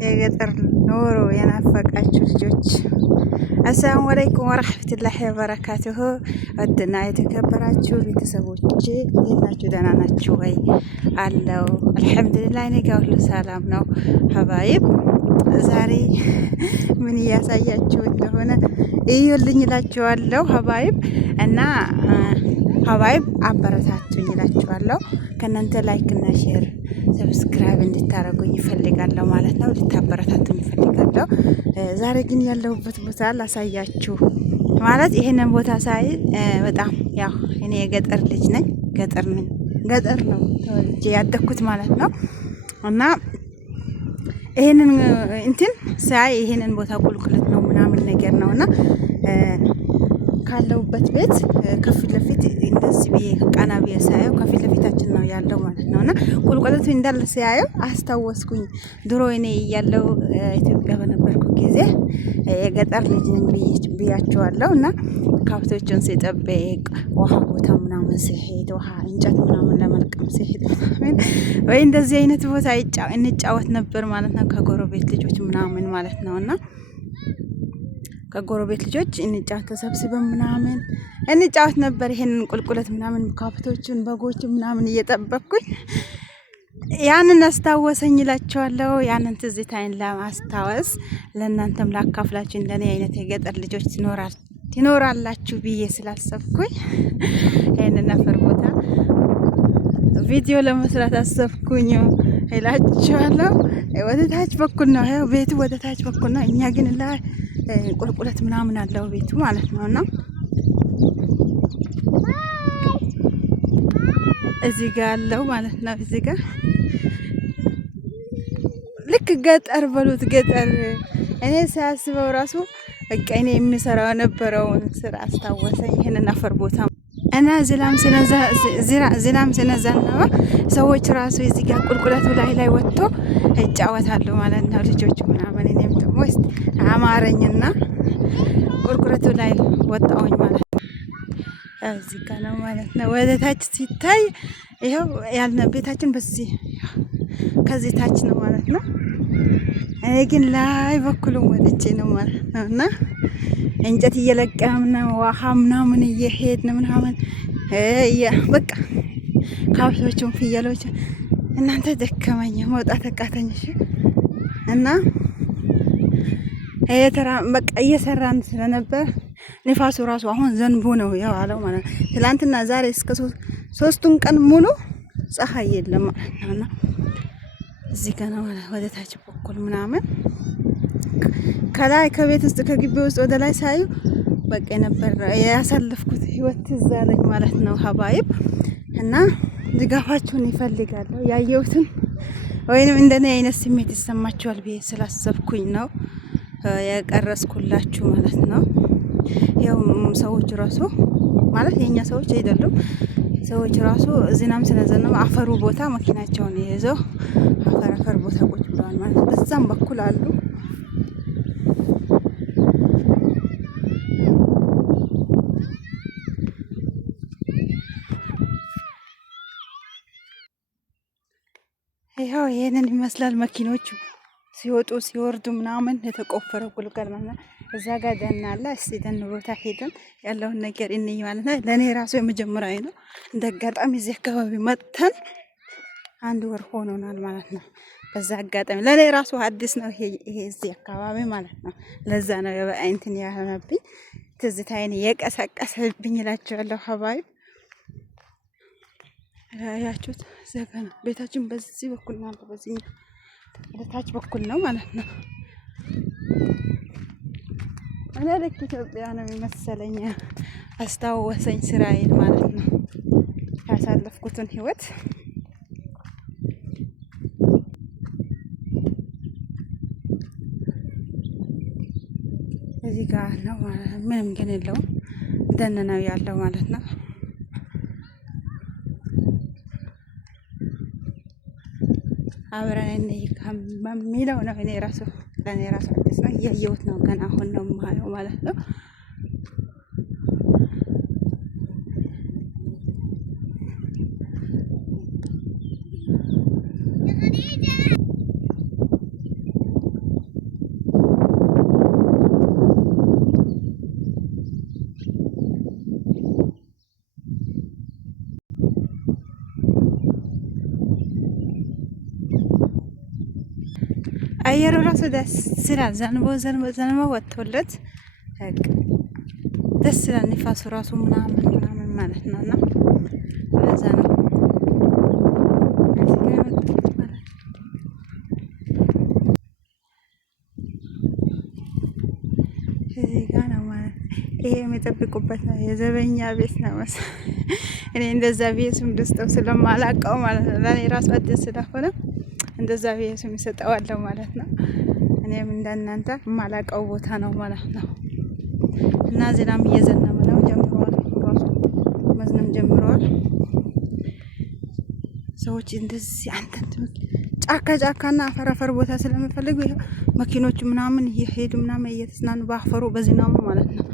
የገጠር ኑሮ የናፈቃችሁ ልጆች አሰላሙ አለይኩም ወራህመቱላሂ ወበረካቱሁ። ወድና የተከበራችሁ ቤተሰቦቼ እንዴት ናችሁ? ደህና ናችሁ ወይ? አለው አልሐምዱሊላህ፣ እኔ ጋር ሁሉ ሰላም ነው። ሀባይብ ዛሬ ምን እያሳያችሁ እንደሆነ እዩልኝ እላችኋለሁ ሀባይብ። እና ሀባይብ አበረታቱኝ እላችኋለሁ። ከእናንተ ላይክ እና ሼር ሰብስክራይብ እንድታረጉኝ ይፈልጋለሁ ማለት ነው። ልታበረታቱኝ ይፈልጋለሁ። ዛሬ ግን ያለሁበት ቦታ ላሳያችሁ ማለት ይሄንን ቦታ ሳይ በጣም ያው እኔ የገጠር ልጅ ነኝ። ገጠር ነው ተወልጄ ያደኩት ማለት ነው። እና ይሄንን እንትን ሳይ ይሄንን ቦታ ቁልቁለት ነው ምናምን ነገር ነውና ካለውበት ቤት ከፊት ለፊት እንደዚህ ብዬ ቃና ብዬ ሳየው ከፊት ለፊታችን ነው ያለው ማለት ነውና ቁልቁለቱ እንዳለ ሳየው አስታወስኩኝ። ድሮ እኔ ያለው ኢትዮጵያ በነበርኩ ጊዜ የገጠር ልጅ ነኝ ብያቸዋለሁ። እና ከብቶችን ሲጠብቅ ውሃ ቦታ ምናምን ሲሄድ ውሃ እንጨት ምናምን ለመልቀም ሲሄድ ወይ እንደዚህ አይነት ቦታ እንጫወት ነበር ማለት ነው። ከጎረቤት ልጆች ምናምን ማለት ነውና ከጎረቤት ልጆች እንጫወት ተሰብስበን ምናምን እንጫወት ነበር። ይሄንን ቁልቁለት ምናምን ከብቶችን በጎችን ምናምን እየጠበቅኩኝ ያንን አስታወሰኝ እላቸዋለሁ። ያንን ትዝታዬን ለማስታወስ ለእናንተም ላካፍላችሁ እንደኔ አይነት የገጠር ልጆች ትኖራላችሁ ብዬ ስላሰብኩኝ ይሄንን ነፈር ቦታ ቪዲዮ ለመስራት አሰብኩኝ እላቸዋለሁ። ወደ ታች በኩል ነው ያው ቤቱ፣ ወደ ታች በኩል ነው። እኛ ግን ላይ ቁልቁለት ምናምን አለው ቤቱ ማለት ነውና እዚህ ጋር አለው ማለት ነው። እዚህ ጋር ልክ ገጠር በሉት ገጠር። እኔ ሳያስበው ራሱ በቃ እኔ የሚሰራው የነበረውን ስራ አስታወሰኝ ይሄንን አፈር ቦታ እና ዝናብ ሲነዘንብ ሰዎች ራሱ እዚህ ጋር ቁልቁለቱ ላይ ወጥቶ ይጫወታሉ ማለት ነው ልጆች ምናምን። እኔም ደግሞ አማረኝና ቁልቁለቱ ላይ ወጣሁኝ ማለት ነው። እዚህ ጋር ነው ማለት ነው። ወደ ታች ሲታይ ይኸው ያልነ ቤታችን በዚህ ከዚህ ታች ነው ማለት ነው። እኔ ግን ላይ በኩልም ወጥቼ ነው ማለት ነው። እና እንጨት እየለቀምን ውሃ ምናምን እየሄድን ምናምን በቃ ከብቶቹን ፍየሎችን እናንተ ደከመኝ መውጣት አቃተኝ። እና በቃ እየሰራን ስለነበር ንፋሱ ራሱ አሁን ዘንቦ ነው የዋለው ማለት ነው። ትላንትና ዛሬ እስከ ሶስቱን ቀን ሙሉ ፀሐይ የለም ማለት ነውና እዚህ ጋር ነው ወደ ታች በኩል ምናምን ከላይ ከቤት ውስጥ ከግቢ ውስጥ ወደ ላይ ሳዩ በቃ ነበር ያሳለፍኩት ህይወት ትዝ አለኝ ማለት ነው ሀባይብ። እና ድጋፋችሁን ይፈልጋለሁ። ያየሁትን ወይንም እንደኔ አይነት ስሜት ይሰማችኋል ብዬ ስላሰብኩኝ ነው የቀረስኩላችሁ ማለት ነው። ያው ሰዎች ራሱ ማለት የኛ ሰዎች አይደሉም። ሰዎች ራሱ ዝናብ ስለዘነበ አፈሩ ቦታ መኪናቸውን ይዘው አፈር ቦታ ቁጭ ብለዋል ማለት ነው። በዛም በኩል አሉ። ይኸው ይሄንን ይመስላል መኪኖቹ ሲወጡ ሲወርዱ ምናምን የተቆፈረ ጉልጋል ማለት ነው። እዛ ጋር ደን አለ። እስቲ ደን ቦታ ሄደን ያለውን ነገር እንይ ማለት ነው። ለኔ ራሱ የመጀመሪያዬ ነው። እንደ አጋጣሚ እዚህ አካባቢ መጥተን 1 ወር ሆኖናል ማለት ነው። በዛ አጋጣሚ ለኔ ራሱ አዲስ ነው ይሄ እዚህ አካባቢ ማለት ነው። ለዛ ነው እንትን ያሆነብኝ ትዝታዬን የቀሰቀሰብኝ እላችኋለሁ ሀባይ። ያያችሁት ዘጋ ነው ቤታችን በዚህ በኩል ነው፣ በዚህ ወደ ታች በኩል ነው ማለት ነው። እኔ ልክ ኢትዮጵያ ነው የሚመሰለኝ፣ አስታወሰኝ ስራዬን ማለት ነው፣ ያሳለፍኩትን ህይወት። እዚህ ጋር ነው ምንም ግን የለውም፣ ደን ነው ያለው ማለት ነው። አብረን በሚለው ነው ለኔ ራሱ አዲስ ነው፣ እያየሁት ነው ገና አሁን ነው የማየው ማለት ነው። አየሩ ራሱ ደስ ይላል። ዘንቦ ወጥቶለት ደስ ይላል። ንፋሱ ራሱ ምናምን ማለት ነውና ለዛ ነው እዚህ ጋር ነው ማለት ይሄ የሚጠብቁበት ነው። የዘበኛ ቤት ነው መሰለኝ። እኔ እንደዛ ቤት ስም ደስተው ስለማላውቀው ማለት ነው። ለኔ ራሱ አዲስ ስለሆነ እንደዛ ቤት ስም ይሰጠዋለሁ ማለት ነው። እኔም እንደናንተ የማላውቀው ቦታ ነው ማለት ነው። እና ዝናብ እየዘነበ ነው ጀምሯል። ራሱ መዝነብ ጀምሯል። ሰዎች እንደዚህ አንተንት ጫካና አፈር ቦታ ስለሚፈልጉ መኪኖች ምናምን እየሄዱ ምናምን እየተዝናኑ በአፈሩ በዝናቡ ማለት ነው።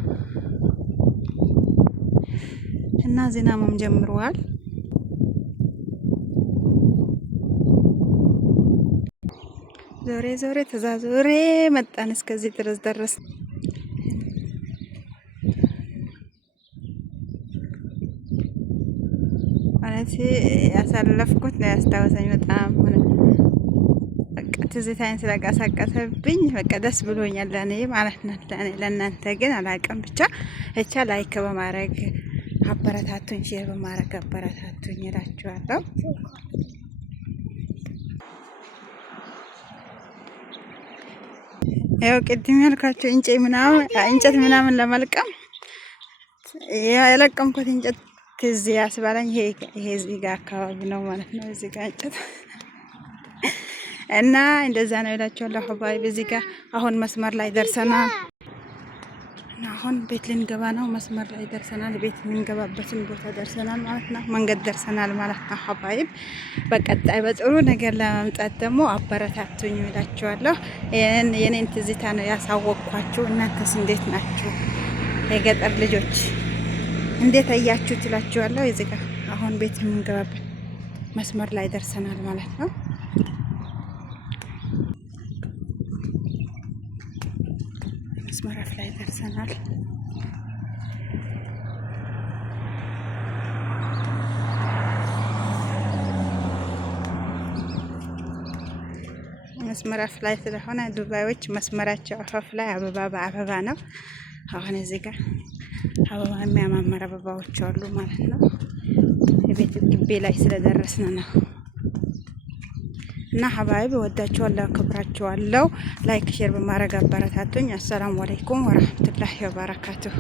እና ዝናቡም ጀምሯል። ዞሬ ተዛዞሬ መጣን እስከዚህ ድረስ ደረስ። ማለት ያሳለፍኩት ነው ያስታወሰኝ በጣም በቃ ትዝታዬን ስለቀሰቀሰብኝ በቃ ደስ ብሎኛል ለኔ ማለት ነው። ለእናንተ ግን አላውቅም። ብቻ ላይክ በማድረግ አበረታቱኝ፣ ሼር በማድረግ አበረታቱኝ እላችኋለሁ። ያው ቅድም ያልኳቸው እንጨት ምናምን ለመልቀም የለቀምኩት እንጨት ትዝ ያስባለኝ ይሄ እዚህ ጋር አካባቢ ነው ማለት ነው። እዚህ ጋር እንጨት እና እንደዛ ነው እላችኋለሁ። ሀባይ በዚህ ጋር አሁን መስመር ላይ ደርሰናል። እና አሁን ቤት ልንገባ ነው። መስመር ላይ ደርሰናል። ቤት የምንገባበትን ቦታ ደርሰናል ማለት ነው። መንገድ ደርሰናል ማለት ነው። ሀባይብ በቀጣይ በጥሩ ነገር ለመምጣት ደግሞ አበረታቱኝ እላችኋለሁ። የኔን ትዝታ ነው ያሳወቅኳችሁ። እናንተስ እንዴት ናችሁ? የገጠር ልጆች እንዴት አያችሁ ትላችኋለሁ። እዚህ ጋር አሁን ቤት የምንገባበት መስመር ላይ ደርሰናል ማለት ነው። መስመር ላይ ደርሰናል። መስመር ላይ ስለሆነ ዱባዮች መስመራቸው አፋፍ ላይ አበባ በአበባ ነው። አሁን እዚህ ጋር አበባ የሚያማምር አበባዎች አሉ ማለት ነው። የቤት ግቢ ላይ ስለደረስን ነው። እና ሀባይብ ወዳችኋለሁ፣ አከብራችኋለሁ። ላይክ ሼር በማድረግ አበረታቱኝ። አሰላሙ አለይኩም ወራህመቱላሂ ወበረካቱሁ።